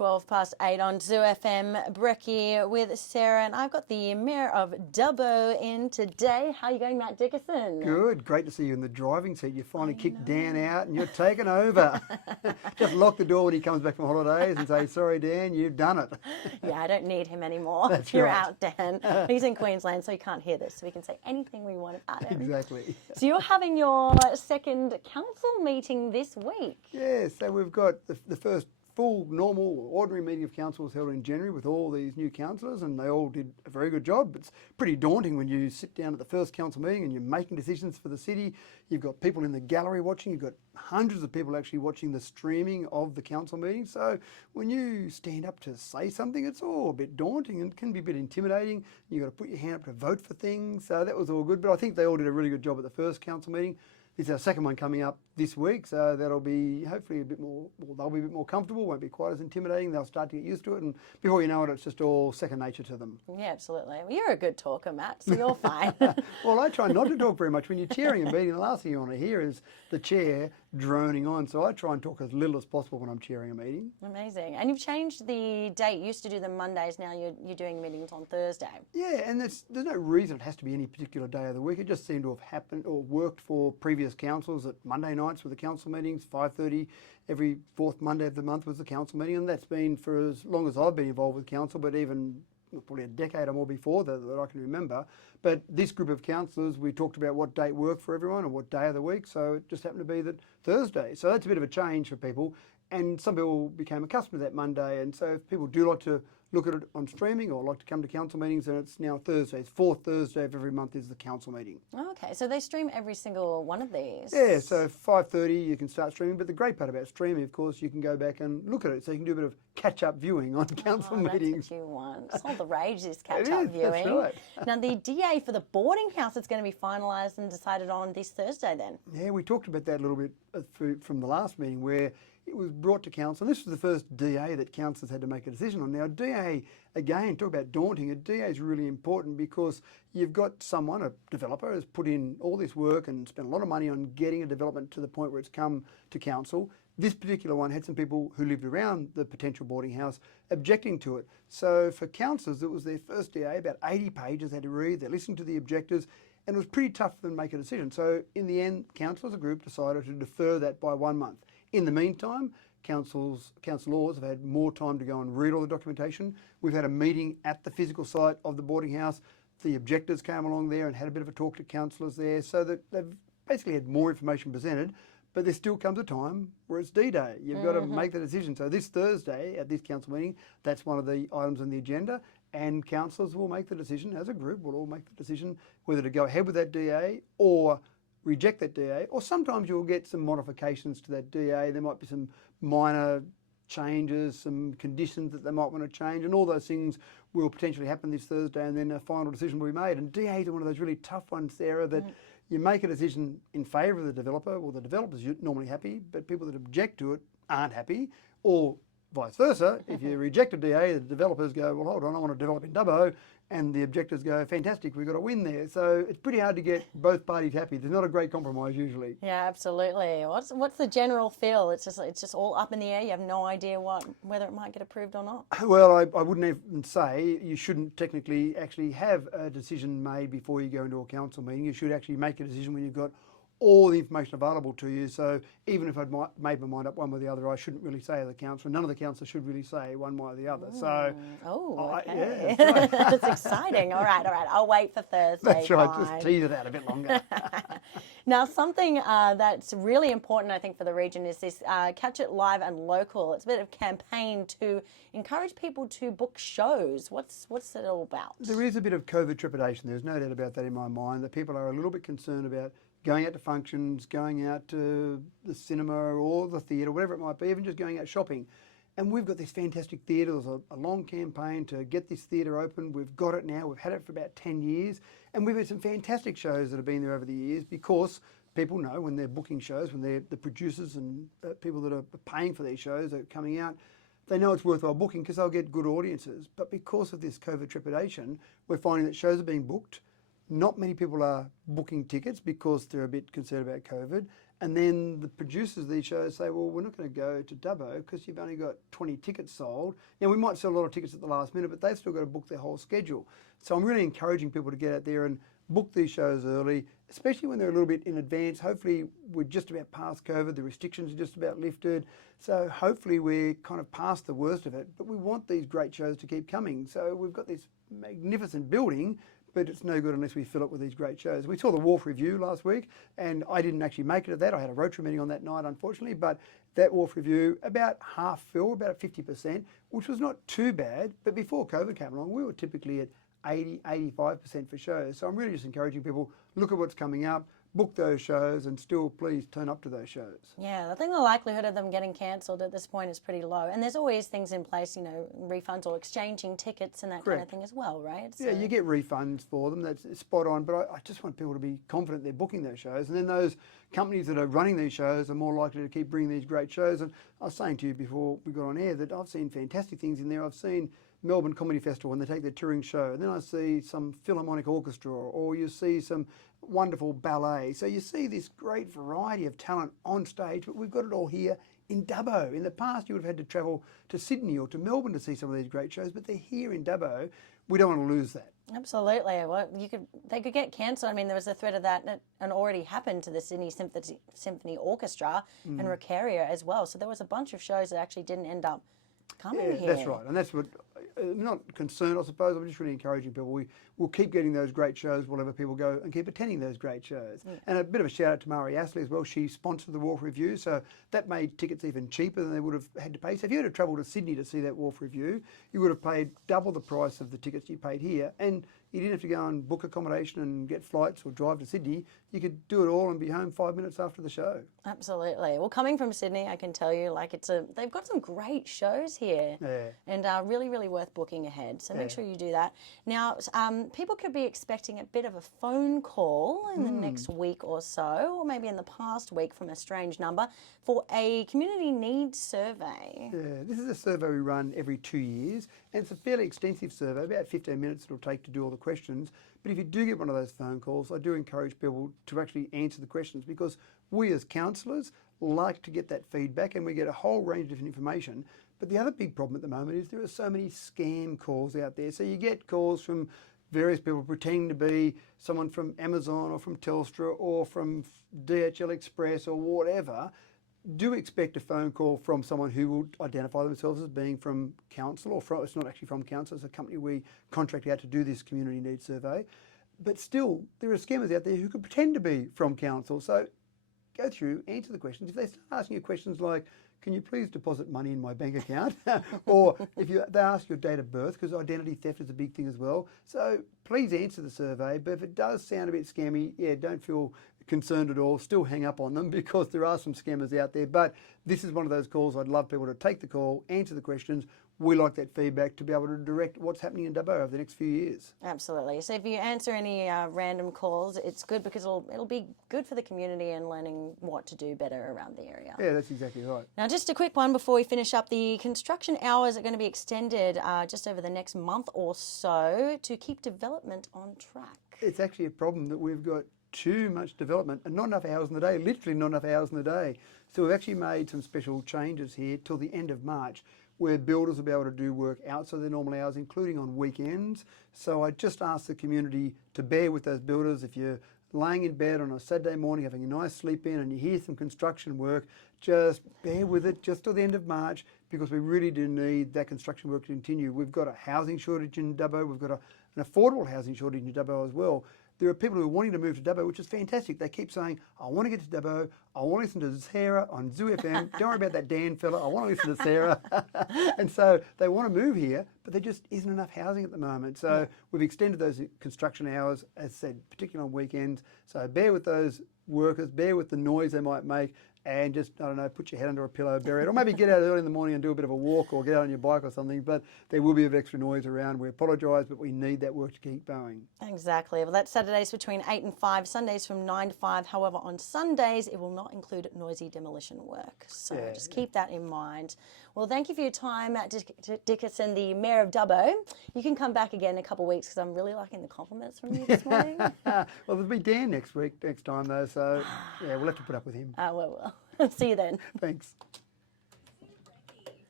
8 on Zoo FM. Brekkie with Sarah, and I've got the Mayor of Dubbo in today. How are you going, Matt Dickerson? Good. Great to see you in the driving seat. You finally kicked Dan out and you're taking over. Just lock the door when he comes back from holidays and say, sorry, Dan, you've done it. Yeah, I don't need him anymore. That's You're right. out, Dan. He's in Queensland, so he can't hear this, so we can say anything we want about him. Exactly. So you're having your second council meeting this week. Yeah, so we've got the first full, normal, ordinary meeting of council was held in January with all these new councillors, and they all did a very good job. It's pretty daunting when you sit down at the first council meeting and you're making decisions for the city. You've got people in the gallery watching, you've got hundreds of people actually watching the streaming of the council meeting. So when you stand up to say something, it's all a bit daunting and can be a bit intimidating. You've got to put your hand up to vote for things. So that was all good, but I think they all did a really good job at the first council meeting. This is our second one coming up this week, so that'll be hopefully a bit more, well, they'll be a bit more comfortable, won't be quite as intimidating, they'll start to get used to it, and before you know it, it's just all second nature to them. Yeah, absolutely. Well, you're a good talker, Matt, so you're fine. Well, I try not to talk very much. When you're chairing a meeting, the last thing you want to hear is the chair droning on, so I try and talk as little as possible when I'm chairing a meeting. Amazing. And you've changed the date. You used to do them Mondays, now you're doing meetings on Thursday. Yeah, and there's no reason it has to be any particular day of the week. It just seemed to have happened or worked for previous councils that Monday nights were the council meetings, 5:30 every fourth Monday of the month was the council meeting, and that's been for as long as I've been involved with council, but even probably a decade or more before that I can remember. But this group of councillors, we talked about what date worked for everyone and what day of the week, so it just happened to be that Thursday. So that's a bit of a change for people, and some people became accustomed to that Monday, and so if people do like to look at it on streaming or like to come to council meetings, and it's now Thursdays. Fourth Thursday of every month is the council meeting. Okay, so they stream every single one of these? Yeah, so 5:30 you can start streaming, but the great part about streaming, of course, you can go back and look at it, so you can do a bit of catch-up viewing on council meetings. That's what you want. It's all the rage, this catch-up viewing. That's right. Now, the DA for the boarding house is going to be finalised and decided on this Thursday then? Yeah, we talked about that a little bit from the last meeting, where it was brought to council. And this was the first DA that councillors had to make a decision on. Now, DA, again, talk about daunting. A DA is really important because you've got someone, a developer, has put in all this work and spent a lot of money on getting a development to the point where it's come to council. This particular one had some people who lived around the potential boarding house objecting to it. So for councillors, it was their first DA, about 80 pages they had to read. They listened to the objectors, and it was pretty tough for them to make a decision. So in the end, council as a group decided to defer that by 1 month. In the meantime, councillors have had more time to go and read all the documentation. We've had a meeting at the physical site of the boarding house. The objectors came along there and had a bit of a talk to councillors there, so that they've basically had more information presented. But there still comes a time where it's D-Day. You've got to make the decision. So this Thursday at this council meeting, that's one of the items on the agenda, and councillors will make the decision as a group. We'll all make the decision whether to go ahead with that DA or reject that DA, or sometimes you'll get some modifications to that DA. There might be some minor changes, some conditions that they might want to change, and all those things will potentially happen this Thursday, and then a final decision will be made. And DAs are one of those really tough ones, Sarah, that you make a decision in favour of the developer. Well, the developer's normally happy, but people that object to it aren't happy, or vice versa. If you reject a DA, the developers go, well, hold on, I want to develop in Dubbo, and the objectors go, fantastic, we've got a win there. So it's pretty hard to get both parties happy. There's not a great compromise usually. Yeah, absolutely. What's the general feel? It's just all up in the air. You have no idea whether it might get approved or not. Well, I wouldn't even say you shouldn't technically actually have a decision made before you go into a council meeting. You should actually make a decision when you've got all the information available to you. So even if I'd made my mind up one way or the other, I shouldn't really say as a councillor. None of the councillors should really say one way or the other. So, okay. Yeah, that's right. That's exciting. All right. I'll wait for Thursday. That's right. Just tease it out a bit longer. Now, something that's really important, I think, for the region is this Catch It Live and Local. It's a bit of a campaign to encourage people to book shows. What's it all about? There is a bit of COVID trepidation. There's no doubt about that in my mind, that people are a little bit concerned about going out to functions, going out to the cinema or the theatre, whatever it might be, even just going out shopping. And we've got this fantastic theatre. There's a long campaign to get this theatre open. We've got it now. We've had it for about 10 years. And we've had some fantastic shows that have been there over the years, because people know when they're booking shows, when they're the producers and people that are paying for these shows that are coming out, they know it's worthwhile booking because they'll get good audiences. But because of this COVID trepidation, we're finding that shows are being booked. Not many people are booking tickets because they're a bit concerned about COVID, And then the producers of these shows say, well, we're not going to go to Dubbo because you've only got 20 tickets sold. Now, we might sell a lot of tickets at the last minute, but they've still got to book their whole schedule. So I'm really encouraging people to get out there and book these shows early, especially when they're a little bit in advance. Hopefully, we're just about past COVID. The restrictions are just about lifted. So hopefully, we're kind of past the worst of it. But we want these great shows to keep coming. So we've got this magnificent building, but it's no good unless we fill it with these great shows. We saw the Wharf Review last week, and I didn't actually make it to that. I had a Rotary meeting on that night, unfortunately, but that Wharf Review, about half full, about 50%, which was not too bad. But before COVID came along, we were typically at 80, 85% for shows. So I'm really just encouraging people, look at what's coming up, book those shows, and still please turn up to those shows. Yeah, I think the likelihood of them getting cancelled at this point is pretty low. And there's always things in place, you know, refunds or exchanging tickets and that kind of thing as well, right? So, yeah, you get refunds for them. That's spot on. But I just want people to be confident they're booking those shows. And then those companies that are running these shows are more likely to keep bringing these great shows. And I was saying to you before we got on air that I've seen fantastic things in there. I've seen Melbourne Comedy Festival when they take their touring show, and then I see some Philharmonic Orchestra, or you see some wonderful ballet. So you see this great variety of talent on stage, but we've got it all here in Dubbo. In the past, you would have had to travel to Sydney or to Melbourne to see some of these great shows, but they're here in Dubbo. We don't want to lose that. Absolutely. Well, they could get cancelled. I mean, there was a threat of that and already happened to the Sydney Symphony Orchestra and Rocaria as well. So there was a bunch of shows that actually didn't end up coming here. That's right, and that's what. I'm not concerned, I suppose. I'm just really encouraging people. We'll keep getting those great shows wherever people go and keep attending those great shows. Yeah. And a bit of a shout out to Mari Astley as well. She sponsored the Wharf Review, so that made tickets even cheaper than they would have had to pay. So if you had to travel to Sydney to see that Wharf Review, you would have paid double the price of the tickets you paid here, and you didn't have to go and book accommodation and get flights or drive to Sydney. You could do it all and be home 5 minutes after the show. Absolutely. Well, coming from Sydney, I can tell you, like, they've got some great shows here, and really, really worth booking ahead. So make sure you do that. Now, people could be expecting a bit of a phone call in the next week or so, or maybe in the past week from a strange number, for a community needs survey. Yeah, this is a survey we run every 2 years, and it's a fairly extensive survey, about 15 minutes it'll take to do all the questions. But if you do get one of those phone calls, I do encourage people to actually answer the questions, because we as councillors like to get that feedback, and we get a whole range of different information. But the other big problem at the moment is there are so many scam calls out there. So you get calls from various people pretending to be someone from Amazon or from Telstra or from DHL Express or whatever. Do expect a phone call from someone who will identify themselves as being from council, or it's not actually from council, it's a company we contract out to do this community needs survey. But still, there are scammers out there who could pretend to be from council. So go through, answer the questions. If they start asking you questions like, can you please deposit money in my bank account? Or if they ask your date of birth, because identity theft is a big thing as well. So please answer the survey. But if it does sound a bit scammy, don't feel concerned at all. Still hang up on them, because there are some scammers out there. But this is one of those calls I'd love people to take the call, answer the questions. We like that feedback to be able to direct what's happening in Dubbo over the next few years. Absolutely. So if you answer any random calls, it's good, because it'll be good for the community and learning what to do better around the area. Yeah, that's exactly right. Now, just a quick one before we finish up. The construction hours are going to be extended just over the next month or so to keep development on track. It's actually a problem that we've got too much development and not enough hours in the day, literally not enough hours in the day. So we've actually made some special changes here till the end of March, where builders will be able to do work outside their normal hours, including on weekends. So I just ask the community to bear with those builders. If you're laying in bed on a Saturday morning having a nice sleep in and you hear some construction work, just bear with it just till the end of March, because we really do need that construction work to continue. We've got a housing shortage in Dubbo. We've got an affordable housing shortage in Dubbo as well. There are people who are wanting to move to Dubbo, which is fantastic. They keep saying, I want to get to Dubbo, I want to listen to Sarah on Zoo FM, don't worry about that Dan fella, I want to listen to Sarah. And so they want to move here, but there just isn't enough housing at the moment. So we've extended those construction hours, as said, particularly on weekends. So bear with those workers, bear with the noise they might make, and just, I don't know, put your head under a pillow, bury it, or maybe get out early in the morning and do a bit of a walk, or get out on your bike or something. But there will be a bit of extra noise around. We apologise, but we need that work to keep going. Exactly. Well, that's Saturdays between 8 and 5, Sundays from 9 to 5. However, on Sundays, it will not include noisy demolition work. So just keep that in mind. Well, thank you for your time, Matt Dickerson, the Mayor of Dubbo. You can come back again in a couple of weeks because I'm really liking the compliments from you this morning. Well, there'll be Dan next time though, so yeah, we'll have to put up with him. Well. See you then. Thanks.